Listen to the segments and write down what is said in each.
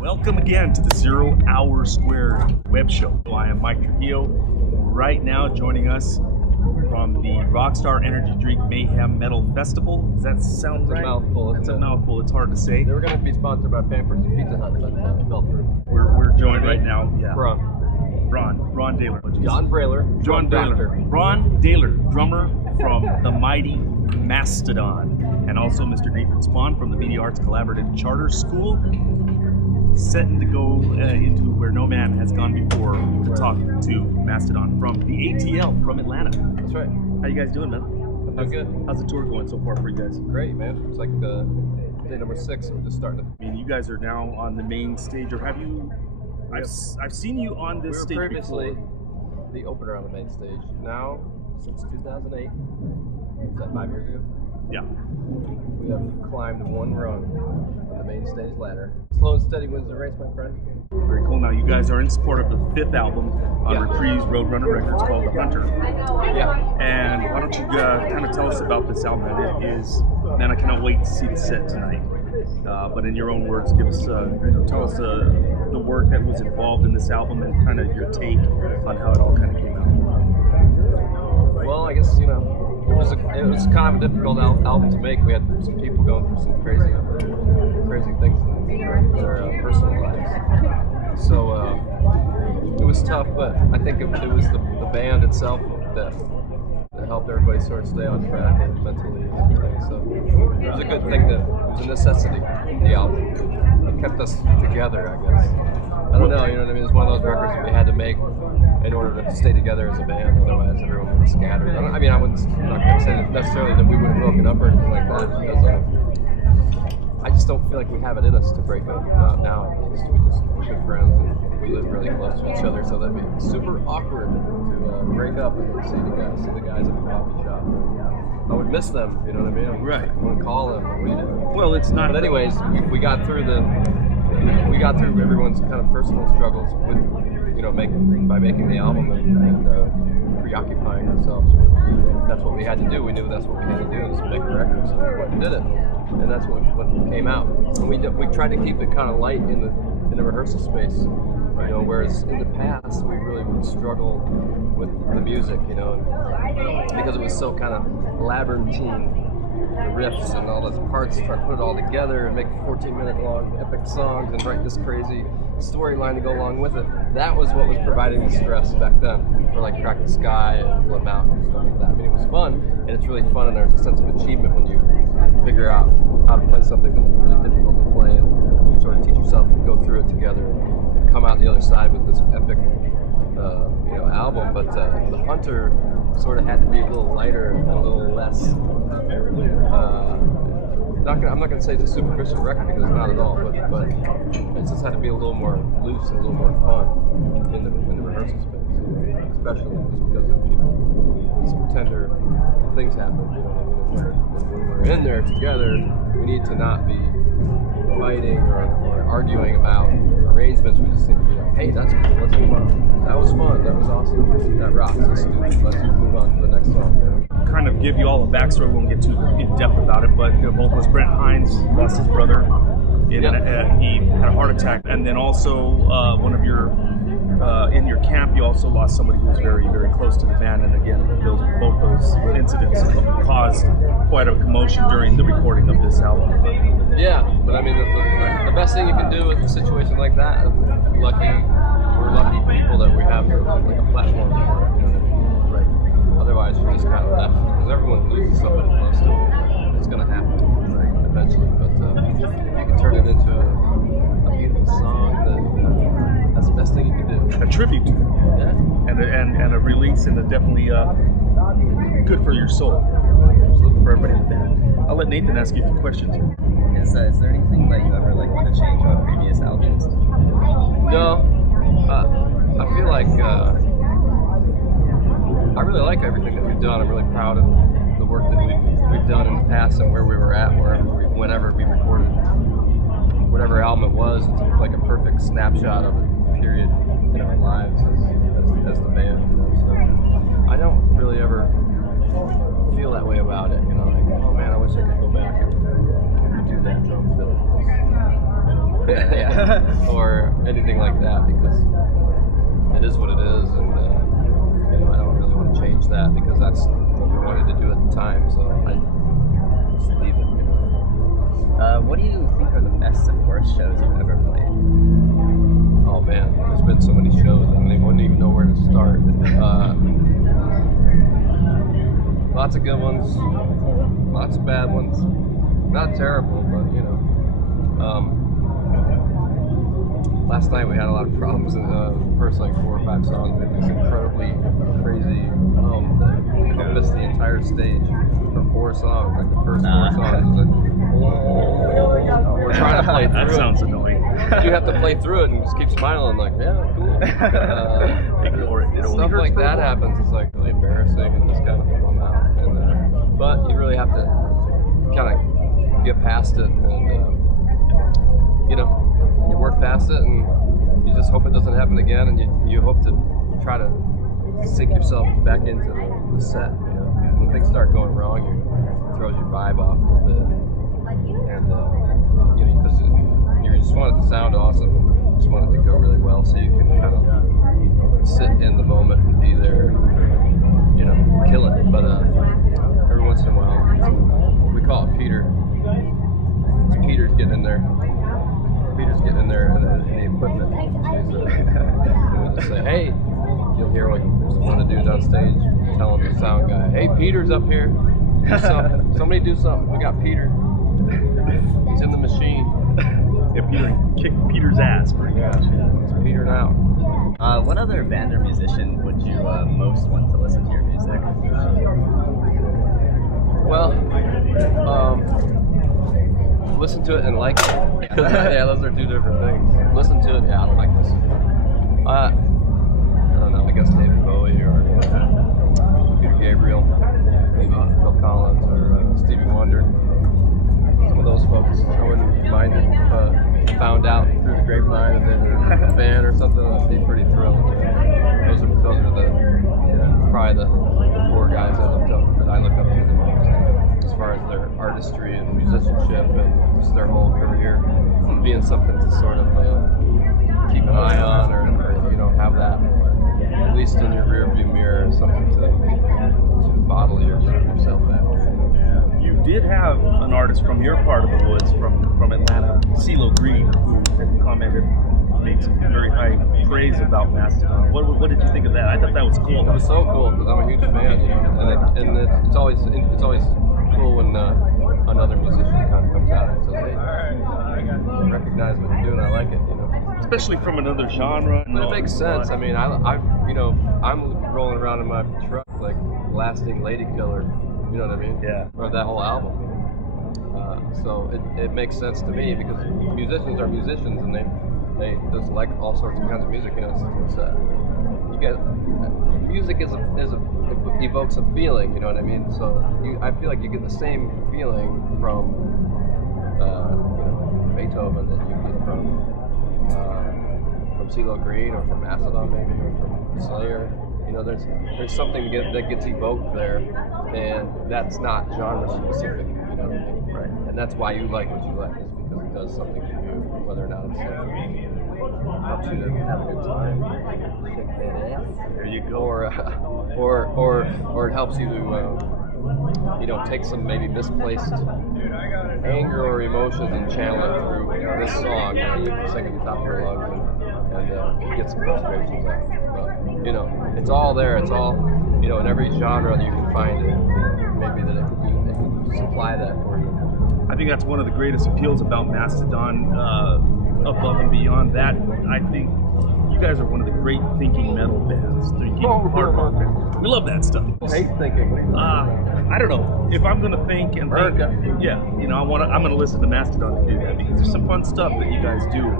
Welcome again to the 0 Hour Squared web show. I am Mike Trujillo. Right now joining us from the Rockstar Energy Drink Mayhem Metal Festival. Does that sound right? It's a mouthful. It's a mouthful. It's hard to say. They were going to be sponsored by Pampers and Pizza Hut, but it fell through. We're joined right now. Yeah. Brann Dailor. Brann Dailor. Brann Dailor, drummer from the mighty Mastodon, and also Mr. Nathan Spon from the Media Arts Collaborative Charter School, setting to go into where no man has gone before to talk to Mastodon from the ATL from Atlanta. That's right. How you guys doing, man? I'm doing good. How's the tour going so far for you guys? Great, man. It's like day number 6, so we're just starting. I mean, you guys are now on the main stage, or have you? I've seen you on this stage previously before. The opener on the main stage. Now, since 2008, was that 5 years ago? Yeah. We have climbed one rung on the main stage ladder. Slow and steady wins the race, my friend. Very cool. Now, you guys are in support of the 5th album on Reprise Roadrunner Records called The Hunter. Yeah. And why don't you kind of tell us about this album? Man, I cannot wait to see the set tonight. But in your own words, give us, tell us the work that was involved in this album and kind of your take on how it all kind of came out. Well, I guess, it was kind of a difficult album to make. We had some people going through some crazy things in their personal lives. So it was tough, but I think it was the band itself that helped everybody sort of stay on track mentally and everything. So it was a good thing that it was a necessity, the album. It kept us together, I guess. I don't know, It's one of those records that we had to make in order to stay together as a band, otherwise everyone would be scattered. I'm not going to say necessarily that we would have broken up or anything like that, because I just don't feel like we have it in us to break up. Not now, at least. We're good friends and we live really close to each other, so that'd be super awkward to break up and see the guys at the coffee shop. I would miss them, you know what I mean? Right. I want to call them. Well, it's not. But anyways, we got through everyone's kind of personal struggles with, by making the album and preoccupying ourselves with. That's what we had to do. We knew that's what we had to do, is make the record. So we went and did it, and that's what came out. And we tried to keep it kind of light in the rehearsal space, whereas in the past we really would struggle with the music, because it was so kind of labyrinthine. The riffs and all those parts, trying to put it all together and make 14-minute long epic songs and write this crazy storyline to go along with it. That was what was providing the stress back then for like Crack the Sky and Blood Mountain and stuff like that. I mean, it was fun, and it's really fun, and there's a sense of achievement when you figure out how to play something that's really difficult to play, and you sort of teach yourself to go through it together and come out the other side with this epic album. But The Hunter sort of had to be a little lighter and a little less. I'm not going to say it's a super Christian record, because it's not at all, but it just had to be a little more loose and a little more fun in the rehearsal space, especially just because of people. Some tender things happen, When we're in there together, we need to not be fighting or arguing about arrangements. We just need to be like, hey, that's cool, let's move on. That was fun, that was awesome, that rocks, let's move on to the next song. Kind of give you all a backstory. We won't get too in depth about it, but vocalist Brent Hines lost his brother. He had a heart attack, and then also one of your in your camp, you also lost somebody who was very, very close to the band. And again, both those incidents caused quite a commotion during the recording of this album. Yeah, but I mean, the best thing you can do with a situation like that, we're lucky people that we have like a platform for it. Right. Otherwise, you're just kind of left, because everyone loses somebody close to them. It's going to happen eventually. But if you can turn it into a beautiful song, that's the best thing you can do. A tribute. Yeah. And a release, and definitely good for your soul. Absolutely, for everybody in the band. I'll let Nathan ask you a few questions. Is there anything that you ever want to change on previous albums? No. I feel like I really like everything that we've done. I'm really proud of the work that we've done in the past and where we were at, whenever we recorded whatever album it was. It's like a perfect snapshot of a period in our lives as the band. So I don't really ever feel that way about it. Oh man, I wish I could go back and do that drum fill. Yeah. or anything like that, because it is what it is, and I don't really want to change that because that's what we wanted to do at the time. So I just leave it. What do you think are the best and worst shows you've ever played? Oh man, there's been so many shows, I wouldn't even know where to start. Lots of good ones, lots of bad ones. Not terrible, but last night we had a lot of problems in the first 4 or 5 songs. We had this incredibly crazy that missed the entire stage for 4 songs. Like the first 4 songs was we're trying to play through That sounds annoying. You have to play through it and just keep smiling like, yeah, cool. Ignore it. It only Stuff hurts like for a that while. happens. It's really embarrassing and just kind of bum out. And but you really have to kind of get past it, and you work past it, and you just hope it doesn't happen again, and you hope to try to sink yourself back into the set. When things start going wrong, it throws your vibe off a little bit, and because you just want it to sound awesome, and you just want it to go really well, so you can kind of sit in the moment and be there, kill it. But every once in a while, we call it Peter. Peter's getting in there. Peter's getting in there in the equipment. And we just say, hey, you'll hear one of the dudes on stage telling the sound guy, hey, Peter's up here. Do something. Somebody do something. We got Peter. He's in the machine. Yeah, Peter kicked Peter's ass pretty much. It's Peter now. What other band or musician would you most want to listen to your music? Well, listen to it and like it. Yeah, those are 2 different things. Listen to it, yeah, I don't like this. I don't know, I guess David Bowie or Peter Gabriel, maybe Phil Collins or Stevie Wonder. Some of those folks, I wouldn't mind it. Found out through the grapevine that they were a fan or something, I'd be pretty thrilled. Those are probably the 4 guys I look up to the most, as far as their artistry and musicianship and just their whole career, and being something to sort of keep an eye on, or have that at least in your rearview mirror, something to bottle yourself after. You did have an artist from your part of the woods, from Atlanta, CeeLo Green, who had commented, made some very high praise about Mastodon. What did you think of that? I thought that was cool. It was so cool because I'm a huge fan, and it's always cool when another musician kind of comes out and says, hey, I recognize what you're doing, I like it, Especially from another genre. But it makes sense. I mean, I'm rolling around in my truck like blasting Lady Killer, you know what I mean? Yeah. Or that whole album. So it makes sense to me because musicians are musicians, and they just like all sorts of kinds of music. Music evokes a feeling, you know what I mean? So I feel like you get the same feeling from Beethoven that you get from CeeLo Green or from Mastodon maybe, or from Slayer. There's something that gets evoked there, and that's not genre specific, you know what I mean? Right. And that's why you like what you like, is because it does something for you, whether or not it helps you to have a good time, shake that ass, There you go. or it helps you to take some maybe misplaced anger or emotions and channel it through this song. You sing at the top of your lungs and get some frustrations out. But it's all there. It's all in every genre that you can find it. Maybe that they can supply that for you. I think that's one of the greatest appeals about Mastodon. Above and beyond that, I think you guys are one of the great thinking metal bands. Thinking hardcore bands. We love that stuff. Hate thinking. I don't know if I'm gonna think and America. think. Yeah, I'm gonna listen to Mastodon to do that because there's some fun stuff that you guys do.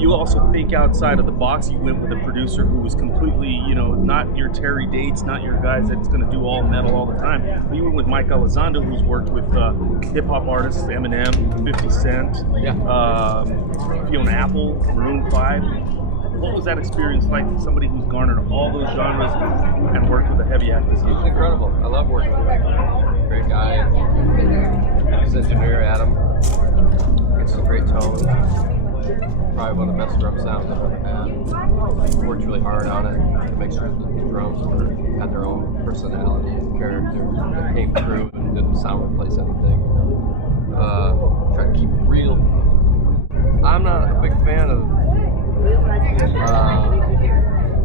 You also think outside of the box. You went with a producer who was completely, not your Terry Dates, not your guys that's gonna do all metal all the time. But you went with Mike Elizondo, who's worked with hip hop artists, Eminem, 50 Cent, Fiona Apple, Maroon 5. What was that experience like? Somebody who's garnered all those genres and worked with a heavy act this It's year. incredible. I love working with him. Great guy. His engineer, Adam, gets some great tones. probably one of the best drum sounds I've ever had. Worked really hard on it to make sure that the drums had their own personality and character that came through and didn't sound replace anything. Try to keep it real. I'm not a big fan of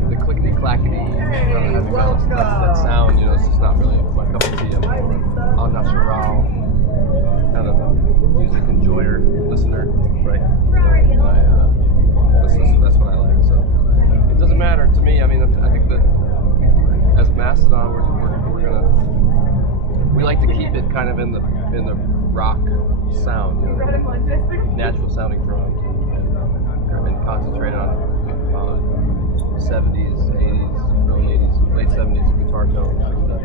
the clickety clackety heavy metal. That sound, it's just not really my cup of tea. I'm more au natural kind of a music enjoyer, listener, right? That's what I like. So it doesn't matter to me. I mean, I think that as Mastodon, we like to keep it kind of in the rock sound, natural sounding drums, and concentrate on 70s, 80s, early 80s, late 70s guitar tones and stuff.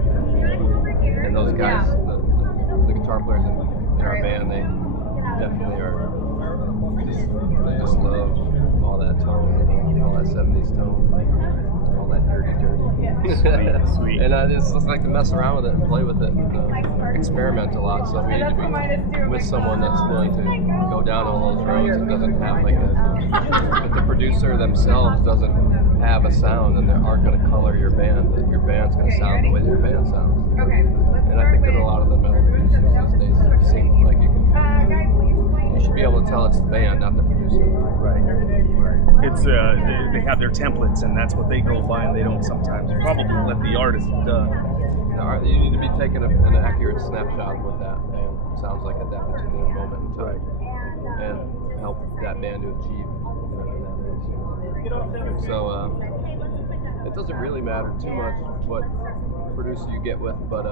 And those guys, the guitar players in our band, they definitely are. They just love all that tone, all that 70s tone, all that dirty. Sweet. And I just like to mess around with it and play with it and experiment a lot. So we need to be with someone that's willing to go down all those roads and doesn't have like if the producer themselves doesn't have a sound, then they aren't going to color your band. That your band's going to sound the way your band sounds. And I think that a lot of the metal producers these days seem like you should be able to tell it's the band, not the producer. Right. It's they have their templates, and that's what they go by, and they don't sometimes probably let the artist. You need to be taking an accurate snapshot of what that band sounds like at that particular moment in time, and help that band to achieve whatever that is. So it doesn't really matter too much what producer you get with, but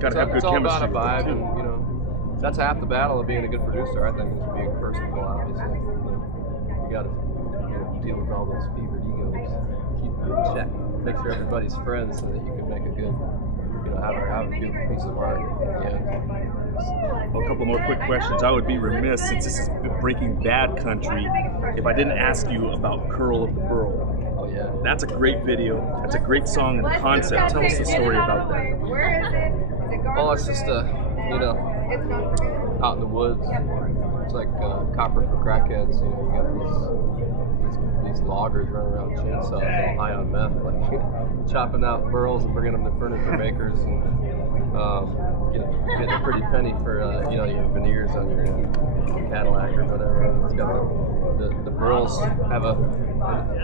gotta have good it's all about a chemistry vibe, and that's half the battle of being a good producer. I think is being personable. Obviously, you got to deal with all those fevered egos, keep them in check, make sure everybody's friends, so that you can make a good, have a beautiful piece of art at the end. Well, a couple more quick questions. I would be remiss, since this is Breaking Bad country, if I didn't ask you about Curl of the Burl. Oh yeah, That's a great video. That's a great song and concept. Tell us the story about that. well, it's just out in the woods. It's like copper for crackheads. You got these loggers running around with chainsaws all high on meth, like chopping out burls and bringing them to furniture makers and getting a pretty penny for your veneers on your Cadillac or whatever. It's got the burls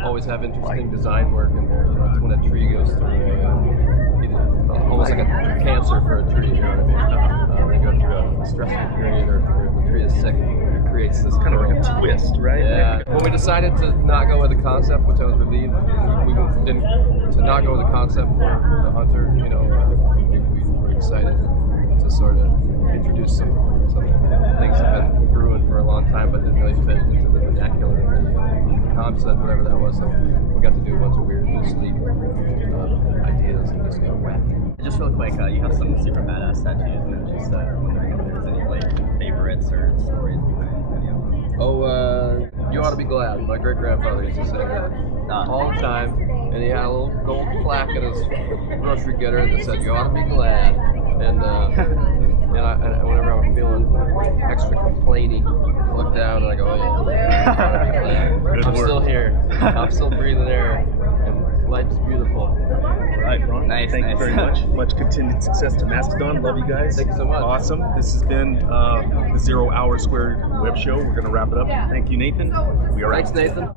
always have interesting design work in there. It's when a tree goes through almost like a cancer for a tree. You know what I mean? They go through a stressful period, or the tree is sick. It creates this Kind of like a twist, right? Yeah. When we decided to not go with the concept, which I was relieved, we didn't to not go with the concept for the Hunter. We were excited to sort of introduce some things that have been brewing for a long time, but didn't really fit into the vernacular of the concept, whatever that was. So we got to do a bunch of weird, loose leaf ideas and just go whack. Just real quick, you have some super badass tattoos, and I'm just wondering if there's any favorites or stories behind any of them. You ought to be glad. My great grandfather used to say that all the time, and he had a little gold plaque at his grocery getter that said, "You ought to be glad." And whenever I'm feeling extra complaining, I look down and I go, "Oh yeah, I'm still here. I'm still breathing air, and life's beautiful." Right, Ron. Nice, Thank you very much. Much continued success to Mastodon. Love you guys. Thank you so much. Awesome. This has been the 0 Hour Squared web show. We're going to wrap it up. Thank you, Nathan. We are Thanks, out. Nathan.